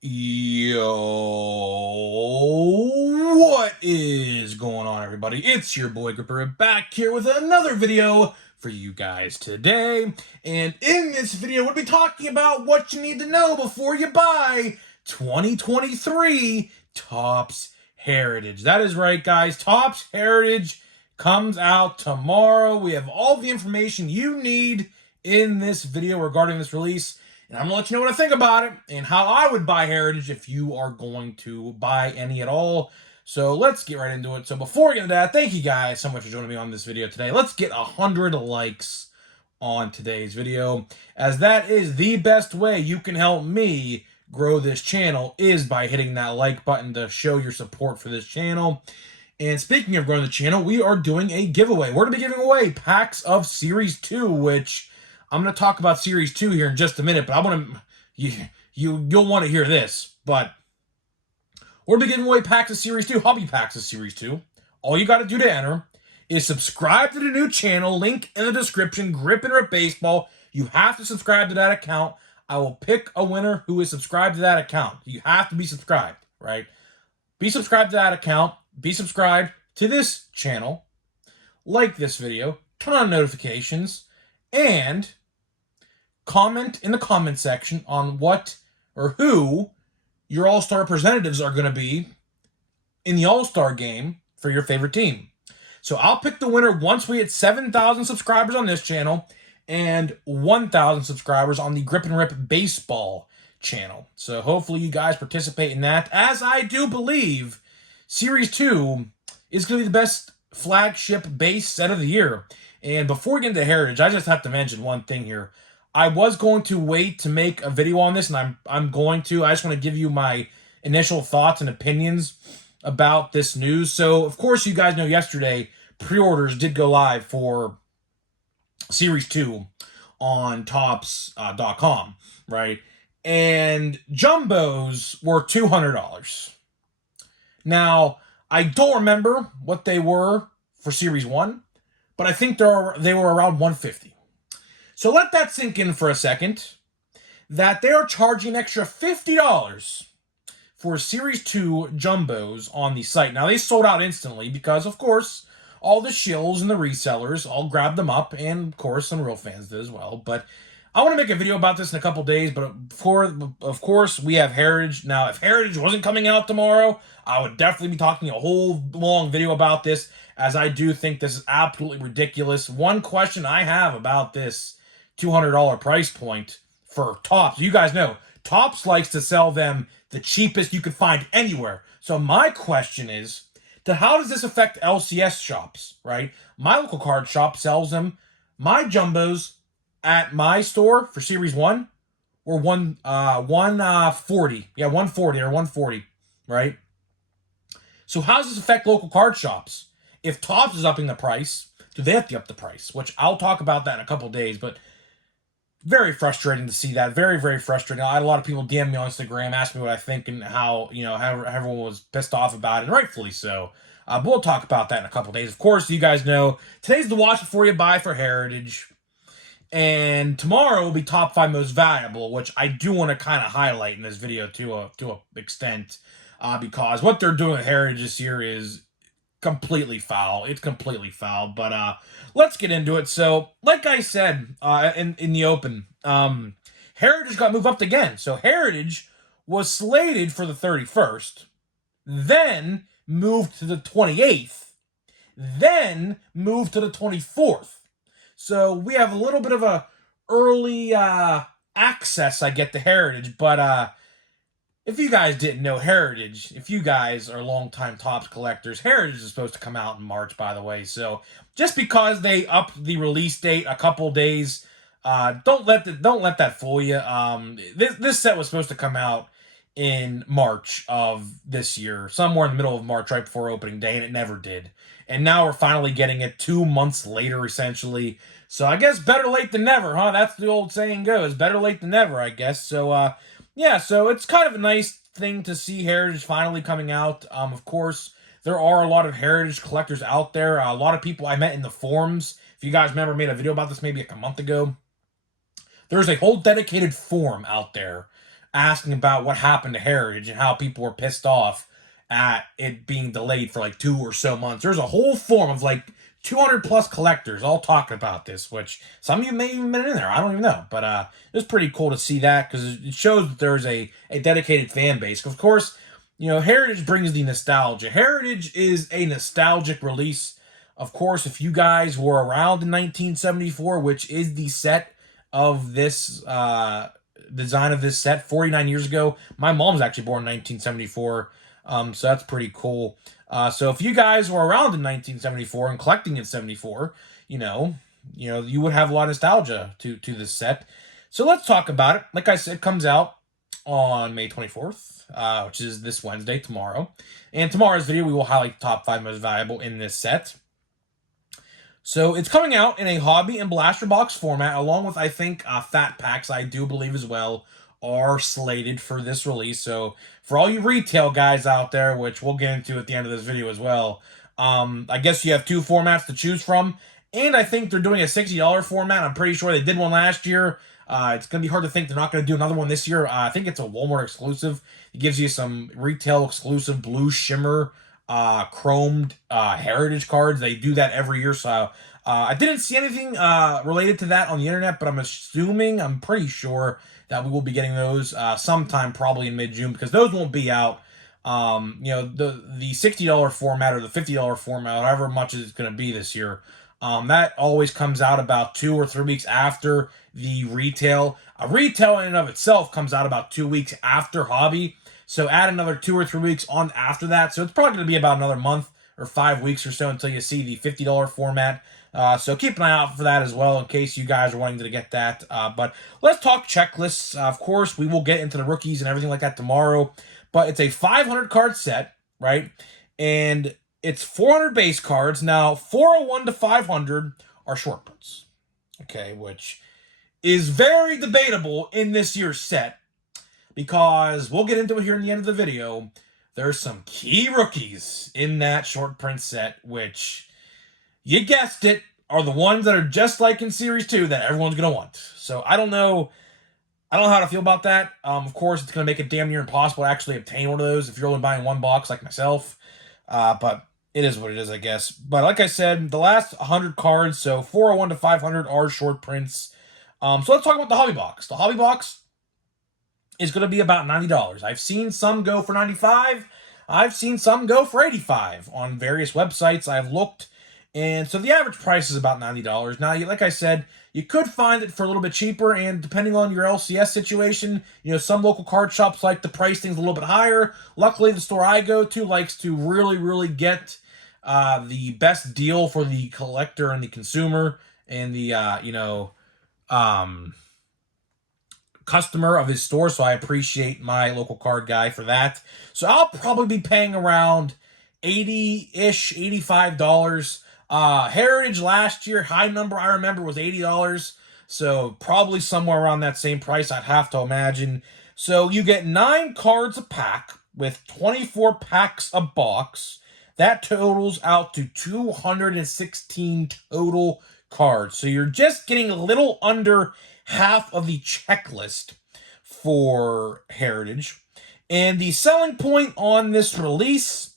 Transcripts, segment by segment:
Yo, what is going on, everybody? It's your boy Gripper back here with another video for you guys today. And in this video, we'll be talking about what you need to know before you buy 2023 Topps Heritage. That is right, guys. Topps Heritage comes out tomorrow. We have all the information you need in this video regarding this release. And I'm going to let you know what I think about it and how I would buy Heritage if you are going to buy any at all. So let's get right into it. So before we get into that, thank you guys so much for joining me on this video today. Let's get 100 likes on today's video, as that is the best way you can help me grow this channel, is by hitting that like button to show your support for this channel. And speaking of growing the channel, we are doing a giveaway. We're going to be giving away packs of Series 2, which I'm going to talk about Series 2 here in just a minute, but I want to, you'll want to hear this. But we're going to be giving away packs of Series 2, hobby packs of Series 2. All you got to do to enter is subscribe to the new channel, link in the description, Grip and Rip Baseball. You have to subscribe to that account. I will pick a winner who is subscribed to that account. You have to be subscribed, right? Be subscribed to that account. Be subscribed to this channel. Like this video. Turn on notifications. And comment in the comment section on what or who your All-Star representatives are going to be in the All-Star game for your favorite team. So I'll pick the winner once we hit 7,000 subscribers on this channel and 1,000 subscribers on the Grip and Rip Baseball channel. So hopefully you guys participate in that, as I do believe Series 2 is going to be the best flagship base set of the year. And before we get into Heritage, I just have to mention one thing here. I was going to wait to make a video on this, and I'm going to. I just want to give you my initial thoughts and opinions about this news. So, of course, you guys know yesterday, pre-orders did go live for Series 2 on Topps.com, right? And Jumbos were $200. Now, I don't remember what they were for Series 1, but I think they were around $150. So let that sink in for a second, that they are charging an extra $50 for Series 2 Jumbos on the site. Now, they sold out instantly because, of course, all the shills and the resellers all grabbed them up, and, of course, some real fans did as well. But I want to make a video about this in a couple days, but of course, we have Heritage. Now, if Heritage wasn't coming out tomorrow, I would definitely be talking a whole long video about this, as I do think this is absolutely ridiculous. One question I have about this $200 price point for Topps, you guys know, Topps likes to sell them the cheapest you can find anywhere. So my question is, how does this affect LCS shops, right? My local card shop sells them. My Jumbos at my store for Series 1 were 140. Yeah, 140 or 140, right? So how does this affect local card shops? If Topps is upping the price, do they have to up the price? Which I'll talk about that in a couple days, but very frustrating to see that. Very, very frustrating. I had a lot of people DM me on Instagram, ask me what I think and how everyone was pissed off about it, and rightfully so. But we'll talk about that in a couple days. Of course, you guys know, today's the watch before you buy for Heritage. And tomorrow will be top 5 most valuable, which I do want to kind of highlight in this video to a extent, because what they're doing with Heritage this year is completely foul. It's completely foul. But let's get into it. So, like I said in the open, Heritage got moved up again. So Heritage was slated for the 31st, then moved to the 28th, then moved to the 24th. So we have a little bit of a early access, I get, to Heritage. But if you guys didn't know, Heritage, if you guys are longtime Topps collectors, Heritage is supposed to come out in March, by the way. So just because they upped the release date a couple days, don't let that fool you. This set was supposed to come out in March of this year, somewhere in the middle of March, right before opening day, and it never did. And now we're finally getting it 2 months later, essentially. So I guess better late than never, huh? That's the old saying goes. Better late than never, I guess. So, yeah, so it's kind of a nice thing to see Heritage finally coming out. Of course, there are a lot of Heritage collectors out there. A lot of people I met in the forums. If you guys remember, I made a video about this maybe like a month ago. There's a whole dedicated forum out there asking about what happened to Heritage and how people were pissed off at it being delayed for like 2 or so months. There's a whole forum of like 200 plus collectors all talking about this, which some of you may even been in there. I don't even know. But it was pretty cool to see that because it shows that there's a dedicated fan base. Of course, Heritage brings the nostalgia. Heritage is a nostalgic release. Of course, if you guys were around in 1974, which is the set of this design of this set 49 years ago. My mom's actually born in 1974, so that's pretty cool. So if you guys were around in 1974 and collecting in 74, you would have a lot of nostalgia to this set. So let's talk about it. Like I said, it comes out on May 24th, which is this Wednesday, tomorrow. And tomorrow's video, we will highlight the top 5 most valuable in this set. So it's coming out in a hobby and blaster box format, along with, I think, fat packs, I do believe as well, are slated for this release. So for all you retail guys out there, which we'll get into at the end of this video as well, I guess you have 2 formats to choose from. And I think they're doing a $60 format. I'm pretty sure they did one last year. It's going to be hard to think they're not going to do another one this year. I think it's a Walmart exclusive. It gives you some retail exclusive blue shimmer chromed Heritage cards. They do that every year, so I didn't see anything related to that on the internet, but I'm pretty sure that we will be getting those sometime probably in mid-June, because those won't be out. The $60 format or the $50 format, however much it's going to be this year, that always comes out about 2 or 3 weeks after the retail. Retail in and of itself comes out about 2 weeks after hobby. So add another 2 or 3 weeks on after that. So it's probably going to be about another month or 5 weeks or so until you see the $50 format. So keep an eye out for that as well in case you guys are wanting to get that. But let's talk checklists. Of course, we will get into the rookies and everything like that tomorrow. But it's a 500 card set, right? And it's 400 base cards. Now, 401 to 500 are short prints. Okay, which is very debatable in this year's set, because we'll get into it here in the end of the video. There's some key rookies in that short print set, which, you guessed it, are the ones that are just like in Series 2 that everyone's going to want. So I don't know how to feel about that. Of course, it's going to make it damn near impossible to actually obtain one of those if you're only buying one box like myself. But it is what it is, I guess. But like I said, the last 100 cards, so 401 to 500 are short prints. So let's talk about the hobby box. The hobby box is going to be about $90. I've seen some go for $95. I've seen some go for $85 on various websites. I've looked, and so the average price is about $90. Now, like I said, you could find it for a little bit cheaper, and depending on your LCS situation, some local card shops like to price things a little bit higher. Luckily, the store I go to likes to really, really get the best deal for the collector and the consumer and the, customer of his store, so I appreciate my local card guy for that. So I'll probably be paying around $80-ish, $85. Heritage last year, high number I remember was $80, so probably somewhere around that same price, I'd have to imagine. So you get 9 cards a pack with 24 packs a box. That totals out to 216 total cards. So you're just getting a little under half of the checklist for Heritage. And the selling point on this release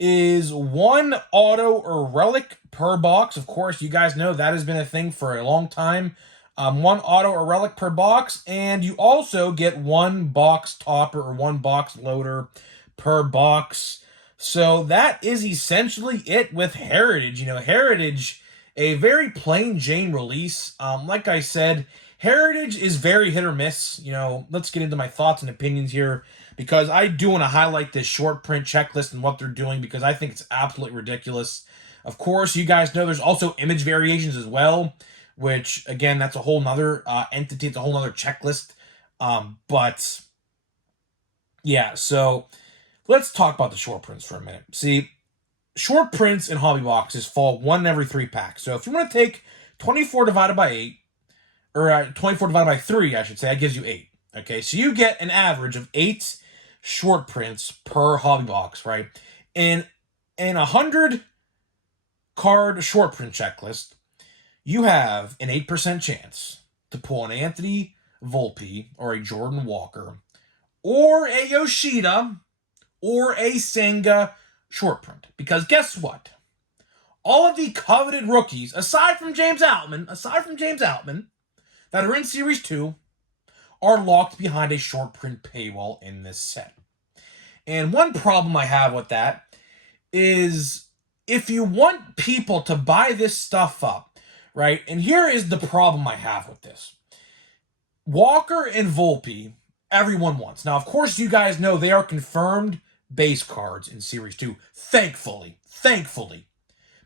is 1 auto or relic per box. Of course, you guys know that has been a thing for a long time. 1 auto or relic per box, and you also get 1 box topper or 1 box loader per box. So that is essentially it with Heritage. Heritage, a very plain Jane release. Like I said, Heritage is very hit or miss. Let's get into my thoughts and opinions here, because I do want to highlight this short print checklist and what they're doing, because I think it's absolutely ridiculous. Of course, you guys know there's also image variations as well, which, again, that's a whole nother entity. It's a whole nother checklist. But, yeah, so let's talk about the short prints for a minute. See, short prints in hobby boxes fall 1 in every 3 packs. So if you want to take 24 divided by 8, or 24 divided by 3, I should say, that gives you 8. Okay, so you get an average of 8 short prints per hobby box, right? In a 100 card short print checklist, you have an 8% chance to pull an Anthony Volpe or a Jordan Walker or a Yoshida, or a Senga short print. Because guess what? All of the coveted rookies, aside from James Outman, that are in Series 2, are locked behind a short print paywall in this set. And one problem I have with that is if you want people to buy this stuff up, right? And here is the problem I have with this. Walker and Volpe, everyone wants. Now, of course, you guys know they are confirmed base cards in Series 2. Thankfully.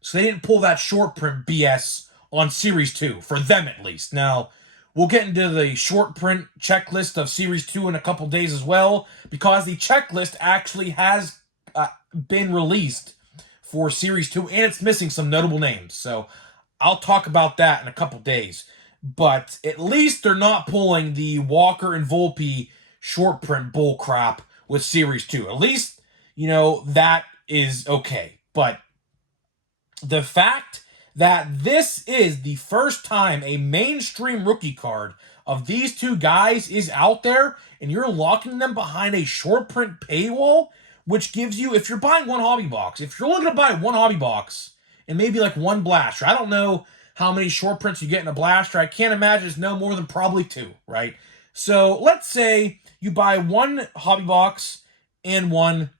So they didn't pull that short print BS on Series 2, for them at least. Now, we'll get into the short print checklist of Series 2 in a couple days as well, because the checklist actually has been released for Series 2, and it's missing some notable names. So I'll talk about that in a couple days. But at least they're not pulling the Walker and Volpe short print bullcrap with Series 2. At least, that is okay. But the fact that this is the first time a mainstream rookie card of these two guys is out there, and you're locking them behind a short print paywall, which gives you, if you're buying one hobby box, if you're looking to buy one hobby box and maybe like one blaster, I don't know how many short prints you get in a blaster. I can't imagine it's no more than probably 2, right? So let's say you buy one hobby box and one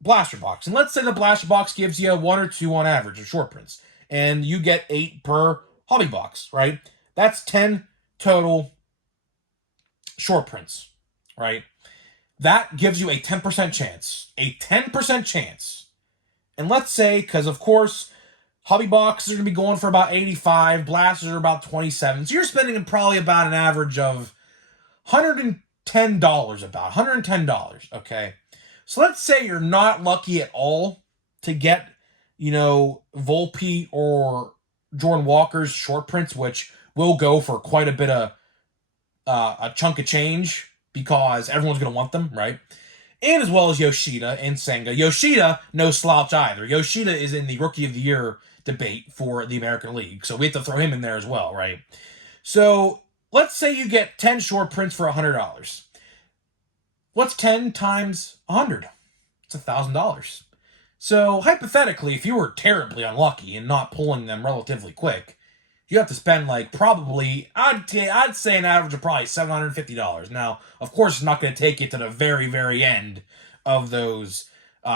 blaster box. And let's say the blaster box gives you 1 or 2 on average of short prints. And you get 8 per hobby box, right? That's 10 total short prints, right? That gives you a 10% chance. A 10% chance. And let's say, because of course, hobby boxes are going to be going for about 85, blasters are about 27. So you're spending probably about an average of $110, about $110, okay? So let's say you're not lucky at all to get, Volpe or Jordan Walker's short prints, which will go for quite a bit of a chunk of change because everyone's going to want them, right? And as well as Yoshida and Senga. Yoshida, no slouch either. Yoshida is in the Rookie of the Year debate for the American League, so we have to throw him in there as well, right? So let's say you get 10 short prints for $100. What's 10 times 100? It's $1,000. So hypothetically, if you were terribly unlucky and not pulling them relatively quick, you have to spend probably, I'd say an average of probably $750. Now, of course, it's not going to take you to the very, very end of those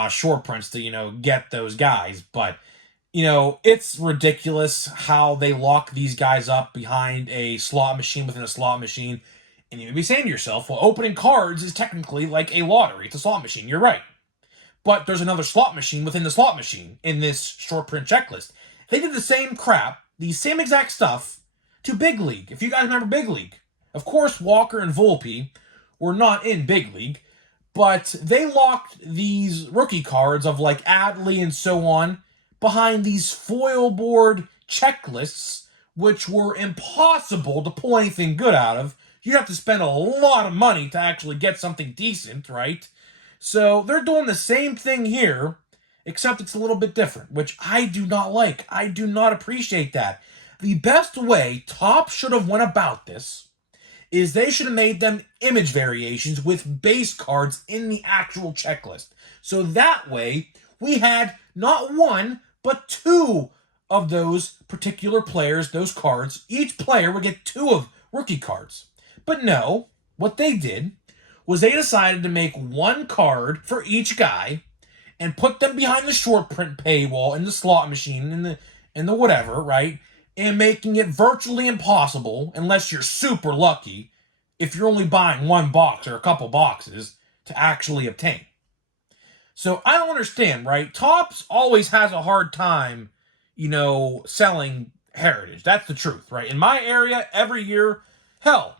short prints to, get those guys. But, it's ridiculous how they lock these guys up behind a slot machine within a slot machine. And you may be saying to yourself, well, opening cards is technically like a lottery. It's a slot machine. You're right. But there's another slot machine within the slot machine in this short print checklist. They did the same crap, the same exact stuff, to Big League. If you guys remember Big League. Of course, Walker and Volpe were not in Big League, but they locked these rookie cards of Adley and so on behind these foil board checklists, which were impossible to pull anything good out of. You have to spend a lot of money to actually get something decent, right? So they're doing the same thing here, except it's a little bit different, which I do not like. I do not appreciate that. The best way Topps should have went about this is they should have made them image variations with base cards in the actual checklist. So that way, we had not 1, but 2 of those particular players, those cards. Each player would get 2 of rookie cards. But no, what they did was they decided to make 1 card for each guy and put them behind the short print paywall in the slot machine in the whatever, right? And making it virtually impossible, unless you're super lucky, if you're only buying 1 box or a couple boxes, to actually obtain. So I don't understand, right? Topps always has a hard time, selling Heritage. That's the truth, right? In my area, every year, hell,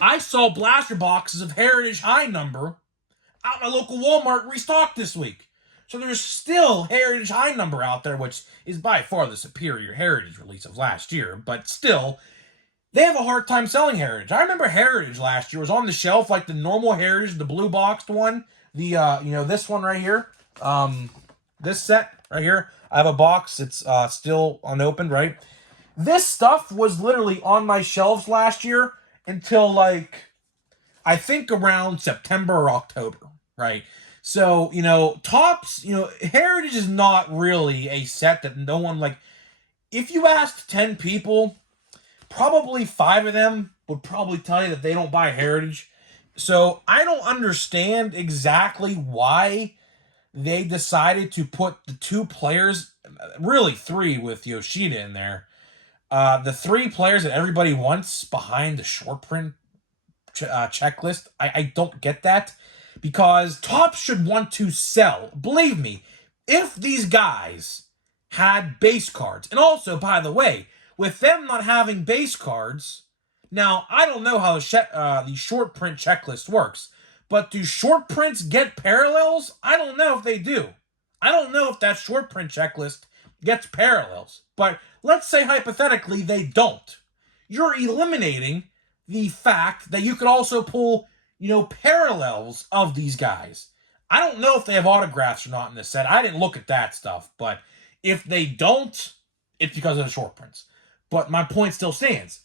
I saw blaster boxes of Heritage High Number out my local Walmart restocked this week. So there's still Heritage High Number out there, which is by far the superior Heritage release of last year. But still, they have a hard time selling Heritage. I remember Heritage last year was on the shelf, like the normal Heritage, the blue boxed one. The, this one right here. This set right here. I have a box. It's still unopened, right? This stuff was literally on my shelves last year until, I think around September or October, right? So, Topps, Heritage is not really a set that no one, like, if you asked 10 people, probably 5 of them would probably tell you that they don't buy Heritage. So I don't understand exactly why they decided to put the 2 players, really 3 with Yoshida in there, the 3 players that everybody wants behind the short print checklist. I don't get that, because Topps should want to sell. Believe me, if these guys had base cards, and also, by the way, with them not having base cards, now I don't know how the short print checklist works, but do short prints get parallels? I don't know if they do. I don't know if that short print checklist gets parallels, but let's say hypothetically they don't. You're eliminating the fact that you could also pull, parallels of these guys. I don't know if they have autographs or not in this set. I didn't look at that stuff, but if they don't, it's because of the short prints. But my point still stands.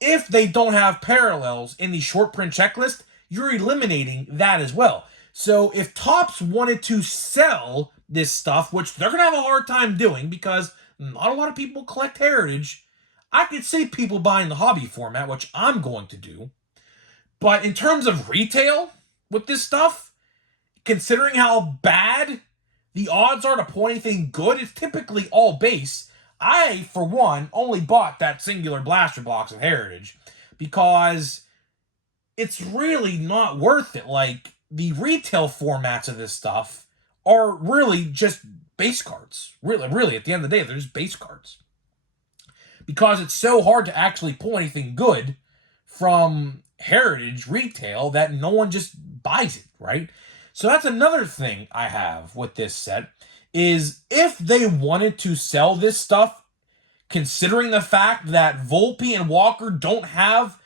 If they don't have parallels in the short print checklist, you're eliminating that as well. So if Topps wanted to sell this stuff, which they're going to have a hard time doing because not a lot of people collect Heritage, I could see people buying the hobby format, which I'm going to do. But in terms of retail with this stuff, considering how bad the odds are to pull anything good, it's typically all base. I, for one, only bought that singular blaster box of Heritage because it's really not worth it. Like, the retail formats of this stuff are really just base cards. Really, at the end of the day, they're just base cards. Because it's so hard to actually pull anything good from Heritage retail that no one just buys it, right? So that's another thing I have with this set, is if they wanted to sell this stuff, considering the fact that Volpe and Walker don't have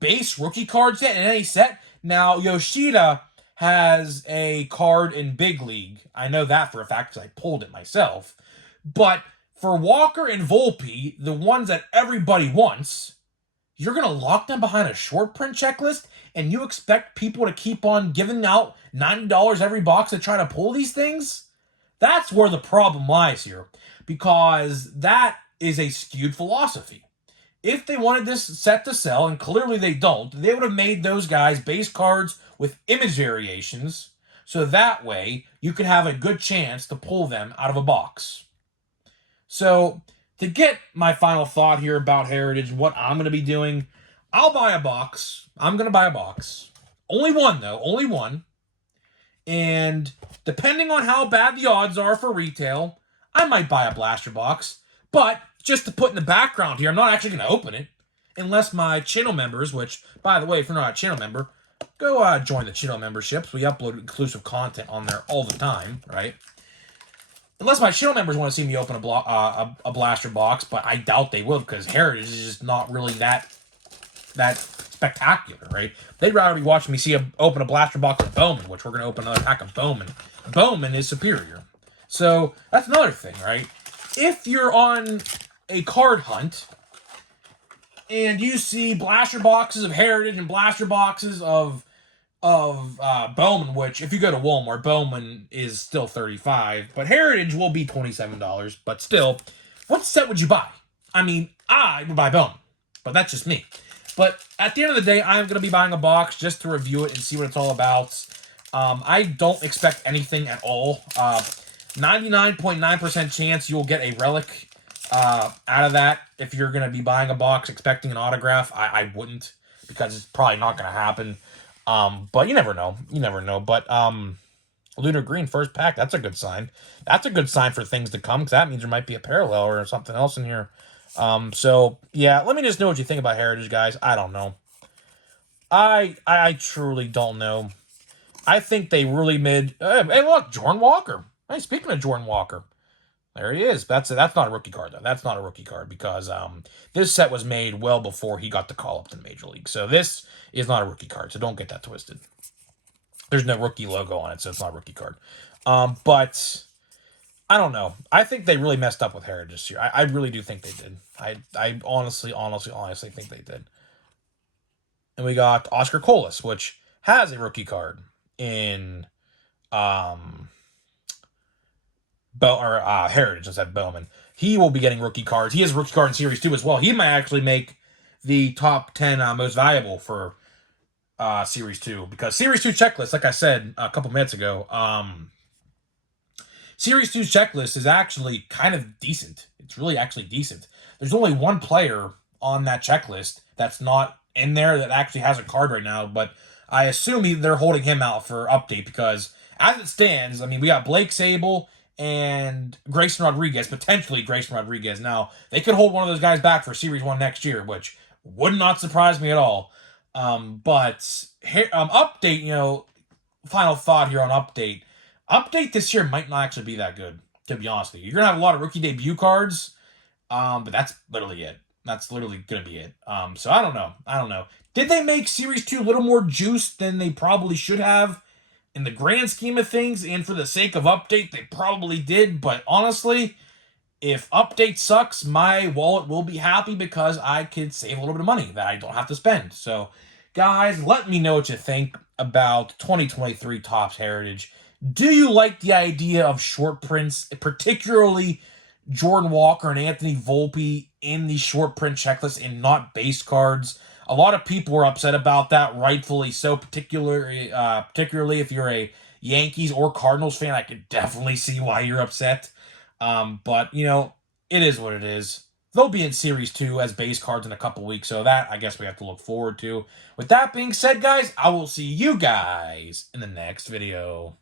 base rookie cards yet in any set. Now, Yoshida has a card in Big League. I know that for a fact because I pulled it myself. But for Walker and Volpe, the ones that everybody wants, you're going to lock them behind a short print checklist and you expect people to keep on giving out $90 every box to try to pull these things? That's where the problem lies here, because that is a skewed philosophy. If they wanted this set to sell, and clearly they don't, they would have made those guys base cards with image variations, so that way you could have a good chance to pull them out of a box. So, to get my final thought here about Heritage, what I'm going to be doing, I'll buy a box. I'm going to buy a box. Only one, though. Only one. And depending on how bad the odds are for retail, I might buy a blaster box. But just to put in the background here, I'm not actually going to open it unless my channel members, which, by the way, if you're not a channel member, go join the channel memberships. We upload exclusive content on there all the time, right? Unless my channel members want to see me open a blaster box, but I doubt they will because Heritage is just not really that spectacular, right? They'd rather be watching me open a blaster box of Bowman, which we're going to open another pack of Bowman. Bowman is superior. So that's another thing, right? If you're on a card hunt and you see blaster boxes of Heritage and blaster boxes of Bowman, which if you go to Walmart, Bowman is still $35, but Heritage will be $27. But still, what set would you buy? I mean, I would buy Bowman, but that's just me. But at the end of the day, I'm going to be buying a box just to review it and see what it's all about. I don't expect anything at all. 99.9% chance you'll get a relic out of that. If you're going to be buying a box expecting an autograph, I wouldn't, because it's probably not going to happen. But you never know. You never know. But Lunar Green first pack, that's a good sign. That's a good sign for things to come, because that means there might be a parallel or something else in here. So yeah, let me just know what you think about Heritage, guys. I don't know. I truly don't know. I think they really made. Hey, look, Jordan Walker. Hey, speaking of Jordan Walker, there he is. That's not a rookie card, though. That's not a rookie card because this set was made well before he got the call up to the Major League. So this is not a rookie card, so don't get that twisted. There's no rookie logo on it, so it's not a rookie card. But I don't know. I think they really messed up with Heritage this year. I really do think they did. I honestly think they did. And we got Oscar Colas, which has a rookie card in Heritage. I said Bowman. He will be getting rookie cards. He has a rookie card in Series 2 as well. He might actually make the top 10 most valuable for Series 2, because Series 2 checklist, like I said a couple minutes ago, Series 2's checklist is actually kind of decent. It's really actually decent. There's only one player on that checklist that's not in there that actually has a card right now, but I assume they're holding him out for update, because as it stands, I mean, we got Blake Sable and Grayson Rodriguez, potentially Grayson Rodriguez. Now, they could hold one of those guys back for Series 1 next year, which would not surprise me at all. But update, final thought here on update. Update this year might not actually be that good, to be honest with you. You're going to have a lot of rookie debut cards, but that's literally it. That's literally going to be it. So I don't know. Did they make Series 2 a little more juiced than they probably should have? In the grand scheme of things, and for the sake of update, they probably did. But honestly, if update sucks, my wallet will be happy, because I could save a little bit of money that I don't have to spend. So, guys, let me know what you think about 2023 Topps Heritage. Do you like the idea of short prints, particularly Jordan Walker and Anthony Volpe in the short print checklist and not base cards? A lot of people were upset about that, rightfully so, particularly if you're a Yankees or Cardinals fan. I could definitely see why you're upset. But, it is what it is. They'll be in Series 2 as base cards in a couple weeks, so that, I guess, we have to look forward to. With that being said, guys, I will see you guys in the next video.